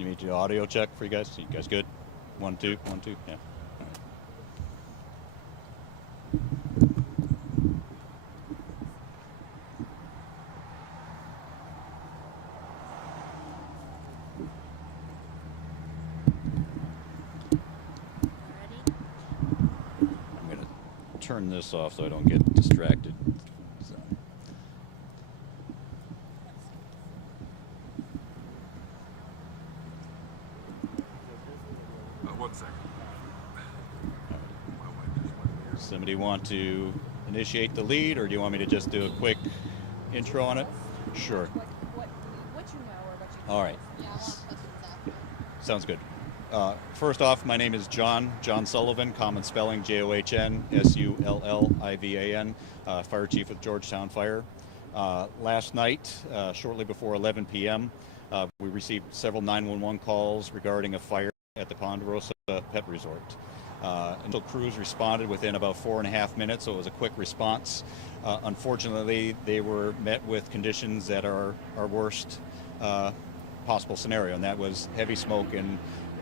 You need to do audio check for you guys? You guys good? 1, 2, 1, 2, yeah. I'm going to turn this off so I don't get distracted. So. 1 second. Somebody want to initiate the lead, or do you want me to just do a quick intro on it? Sure. What you know or what you All right. Yeah, I'll ask questions after. Sounds good. First off, my name is John Sullivan, common spelling John Sullivan, Fire Chief with Georgetown Fire. Last night, shortly before 11 p.m., we received several 911 calls regarding a fire at the Ponderosa Pet Resort. Until crews responded within about 4.5 minutes, so it was a quick response. Unfortunately, they were met with conditions that are our worst possible scenario, and that was heavy smoke and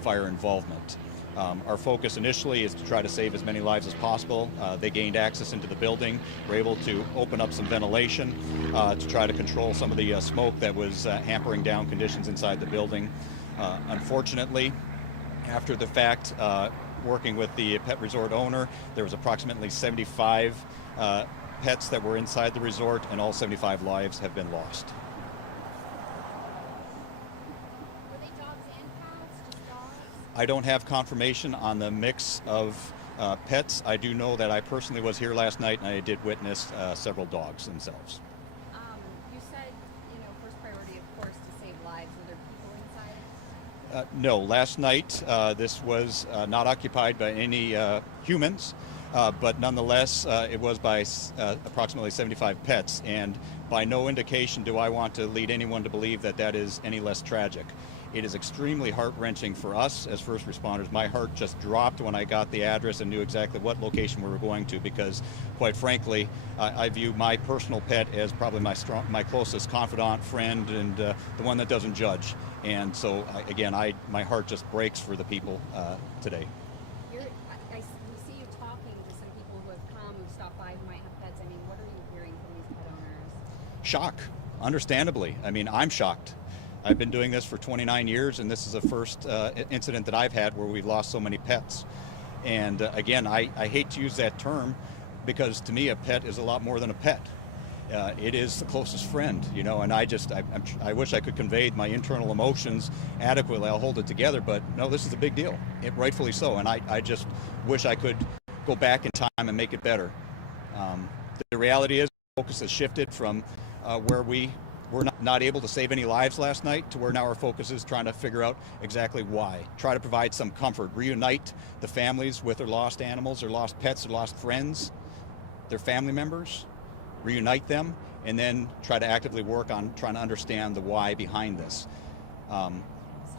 fire involvement. Our focus initially is to try to save as many lives as possible. They gained access into the building, were able to open up some ventilation to try to control some of the smoke that was hampering down conditions inside the building. Unfortunately, after the fact, working with the pet resort owner, there was approximately 75 pets that were inside the resort, and all 75 lives have been lost. Were they dogs and cats? Just dogs? I don't have confirmation on the mix of pets. I do know that I personally was here last night and I did witness several dogs themselves. You said, first priority, of course, to save lives. Were there people inside? No, last night this was not occupied by any humans, but nonetheless it was by approximately 75 pets, and by no indication do I want to lead anyone to believe that that is any less tragic. It is extremely heart-wrenching for us as first responders. My heart just dropped when I got the address and knew exactly what location we were going to, because quite frankly, I view my personal pet as probably my closest confidant, friend, and the one that doesn't judge. And so, again, my heart just breaks for the people today. We see you talking to some people who have come, who stopped by, who might have pets. I mean, what are you hearing from these pet owners? Shock, understandably. I mean, I'm shocked. I've been doing this for 29 years, and this is the first incident that I've had where we've lost so many pets. And again, I hate to use that term, because to me a pet is a lot more than a pet. It is the closest friend, and I wish I could convey my internal emotions adequately. I'll hold it together, but no, this is a big deal, rightfully so, and I just wish I could go back in time and make it better. The reality is, focus has shifted from where we were not able to save any lives last night to where now our focus is trying to figure out exactly why. Try to provide some comfort, reunite the families with their lost animals, their lost pets, their lost friends, their family members, reunite them, and then try to actively work on trying to understand the why behind this. So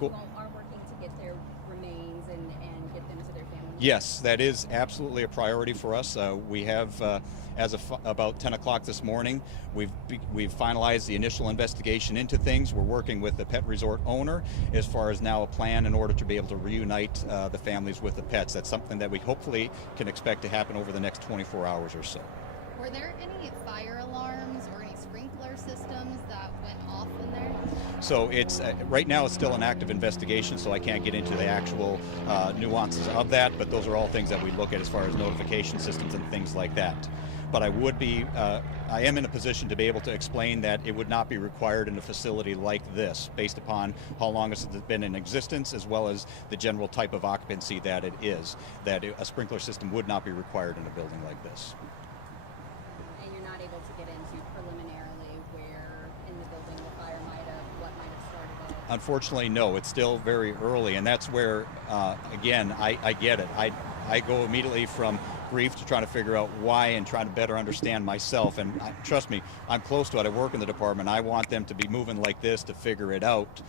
you all are working to get their remains and get them to their families? Yes, that is absolutely a priority for us. We have, as of about 10 o'clock this morning, we've finalized the initial investigation into things. We're working with the pet resort owner as far as now a plan in order to be able to reunite the families with the pets. That's something that we hopefully can expect to happen over the next 24 hours or so. Were there any fire alarms or any sprinkler systems that went off in there? So it's right now it's still an active investigation, so I can't get into the actual nuances of that, but those are all things that we look at as far as notification systems and things like that. But I am in a position to be able to explain that it would not be required in a facility like this, based upon how long it's been in existence, as well as the general type of occupancy that it is, that a sprinkler system would not be required in a building like this. And you're not able to get into preliminarily where in the building the fire what might have started it? Unfortunately, no. It's still very early, and that's where, again, I get it. I go immediately from grief to trying to figure out why and trying to better understand myself. And trust me, I'm close to it. I work in the department. I want them to be moving like this to figure it out.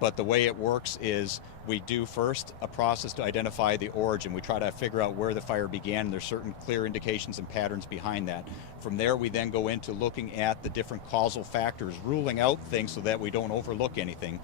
But the way it works is we do first a process to identify the origin. We try to figure out where the fire began. There's certain clear indications and patterns behind that. From there, we then go into looking at the different causal factors, ruling out things so that we don't overlook anything.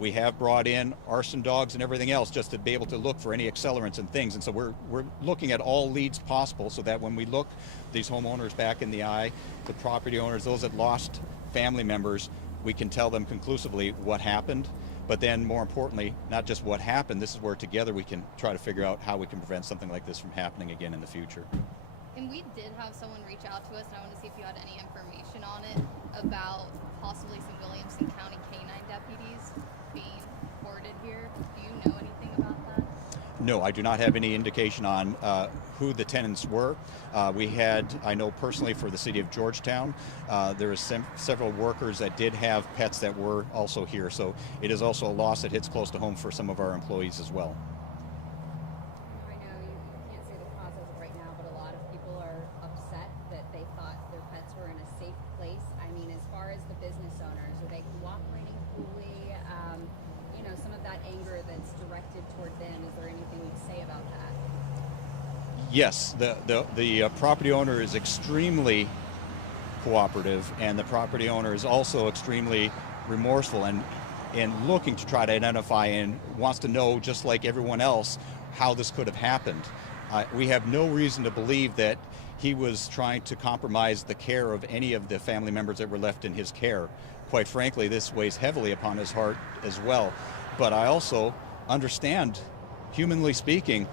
We have brought in arson dogs and everything else just to be able to look for any accelerants and things. And so we're looking at all leads possible so that when we look these homeowners back in the eye, the property owners, those that lost family members, we can tell them conclusively what happened. But then more importantly, not just what happened, this is where together we can try to figure out how we can prevent something like this from happening again in the future. And we did have someone reach out to us, and I wanted to see if you had any information on it about possibly some Williamson County canine deputies being reported here. Do you know anything about that? No, I do not have any indication on who the tenants were. We had, I know personally for the city of Georgetown, there are several workers that did have pets that were also here. So it is also a loss that hits close to home for some of our employees as well. I know you can't say the cause as of right now, but a lot of people are upset that they thought their pets were in a safe place. I mean, as far as the business owners, are they cooperating fully? Some of that anger that's directed toward them, is there anything you'd say about that? Yes, the property owner is extremely cooperative, and the property owner is also extremely remorseful and looking to try to identify and wants to know, just like everyone else, how this could have happened. We have no reason to believe that he was trying to compromise the care of any of the family members that were left in his care. Quite frankly, this weighs heavily upon his heart as well. But I also understand, humanly speaking,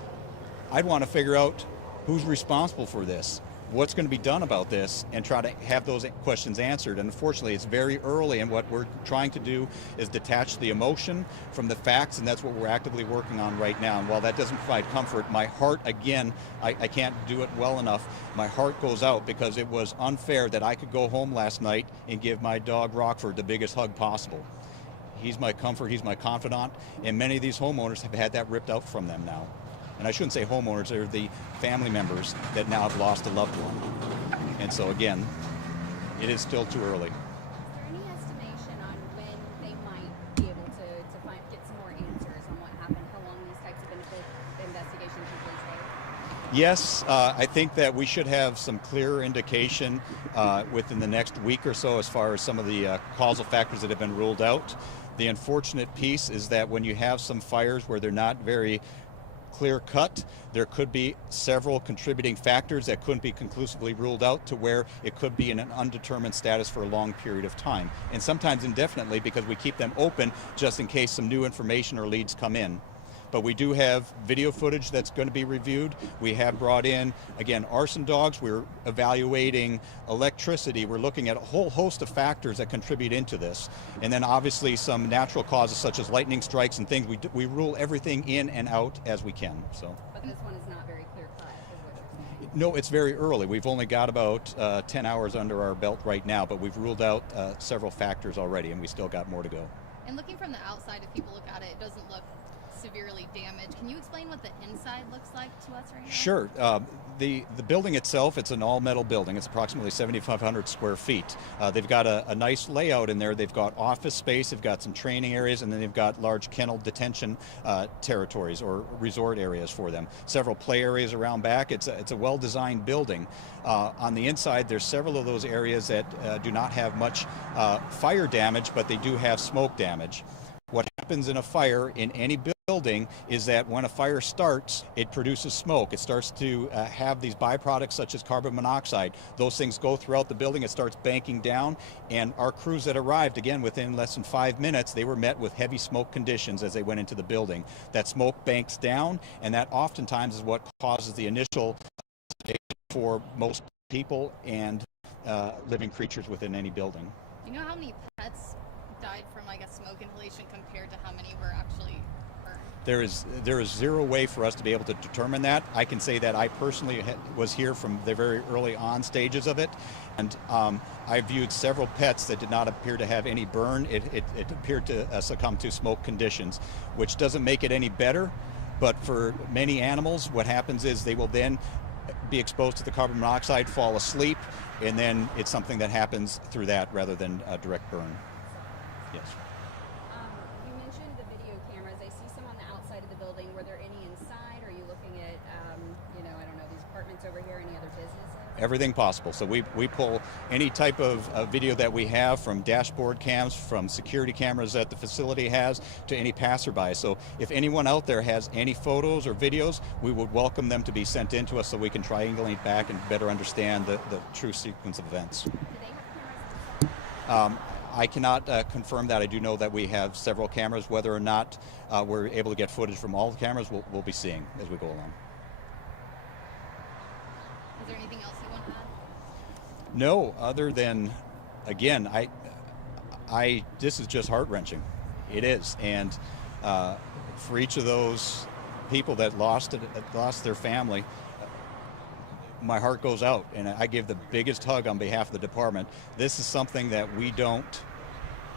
I'd want to figure out who's responsible for this, what's going to be done about this, and try to have those questions answered. And unfortunately, it's very early, and what we're trying to do is detach the emotion from the facts, and that's what we're actively working on right now. And while that doesn't provide comfort, my heart, again, I can't do it well enough, my heart goes out because it was unfair that I could go home last night and give my dog Rockford the biggest hug possible. He's my comfort, he's my confidant, and many of these homeowners have had that ripped out from them now. And I shouldn't say homeowners, they're the family members that now have lost a loved one. And so again, it is still too early. Is there any estimation on when they might be able to get some more answers on what happened, how long these types of investigations usually take? Yes, I think that we should have some clearer indication within the next week or so as far as some of the causal factors that have been ruled out. The unfortunate piece is that when you have some fires where they're not very clear cut, there could be several contributing factors that couldn't be conclusively ruled out to where it could be in an undetermined status for a long period of time, and sometimes indefinitely because we keep them open just in case some new information or leads come in. But we do have video footage that's going to be reviewed. We have brought in, again, arson dogs. We're evaluating electricity. We're looking at a whole host of factors that contribute into this. And then obviously some natural causes such as lightning strikes and things. We rule everything in and out as we can. So. But this one is not very clear cut, is what you're saying. No, it's very early. We've only got about 10 hours under our belt right now, but we've ruled out several factors already, and we still got more to go. And looking from the outside, if people look at it, it doesn't look severely damaged. Can you explain what the inside looks like to us right now? Sure. The building itself, it's an all-metal building. It's approximately 7,500 square feet. They've got a nice layout in there. They've got office space, they've got some training areas, and then they've got large kennel detention territories or resort areas for them. Several play areas around back. It's a well-designed building. On the inside, there's several of those areas that do not have much fire damage, but they do have smoke damage. What happens in a fire in any building is that when a fire starts, it produces smoke. It starts to have these byproducts such as carbon monoxide. Those things go throughout the building. It starts banking down. And our crews that arrived, again, within less than 5 minutes, they were met with heavy smoke conditions as they went into the building. That smoke banks down, and that oftentimes is what causes the initial for most people and living creatures within any building. Do you know how many pets died from, I guess, smoke inhalation compared to how many were actually burned? There is zero way for us to be able to determine that. I can say that I personally was here from the very early on stages of it, and I viewed several pets that did not appear to have any burn. It appeared to succumb to smoke conditions, which doesn't make it any better, but for many animals, what happens is they will then be exposed to the carbon monoxide, fall asleep, and then it's something that happens through that rather than a direct burn. Yes. You mentioned the video cameras. I see some on the outside of the building. Were there any inside? Are you looking at, I don't know, these apartments over here, any other businesses? everything possible. So we pull any type of video that we have, from dashboard cams, from security cameras that the facility has, to any passerby. So if anyone out there has any photos or videos, we would welcome them to be sent in to us so we can triangulate back and better understand the true sequence of events. Do they have cameras on site? I cannot confirm that. I do know that we have several cameras. Whether or not we're able to get footage from all the cameras, we'll be seeing as we go along. Is there anything else you want to add? No, other than, again, I this is just heart-wrenching. It is, and for each of those people that lost their family, my heart goes out, and I give the biggest hug on behalf of the department. This is something that we don't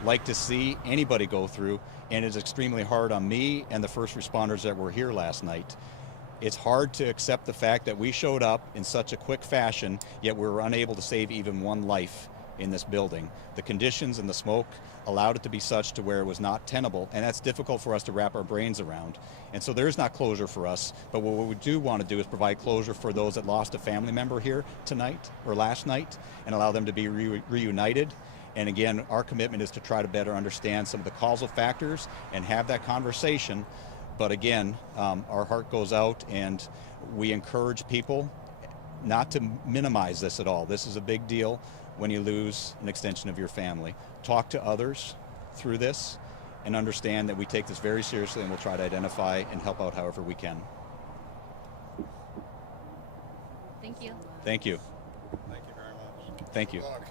like to see anybody go through, and it's extremely hard on me and the first responders that were here last night. It's hard to accept the fact that we showed up in such a quick fashion, yet we were unable to save even one life in this building. The conditions and the smoke allowed it to be such to where it was not tenable, and that's difficult for us to wrap our brains around. And so there's not closure for us, but what we do want to do is provide closure for those that lost a family member here tonight or last night, and allow them to be reunited. And again, our commitment is to try to better understand some of the causal factors and have that conversation. But again, our heart goes out, and we encourage people not to minimize this at all. This is a big deal when you lose an extension of your family. Talk to others through this and understand that we take this very seriously, and we'll try to identify and help out however we can. Thank you. Thank you. Thank you very much. Thank you. Good luck.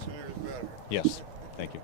Sooner is better. Yes, thank you.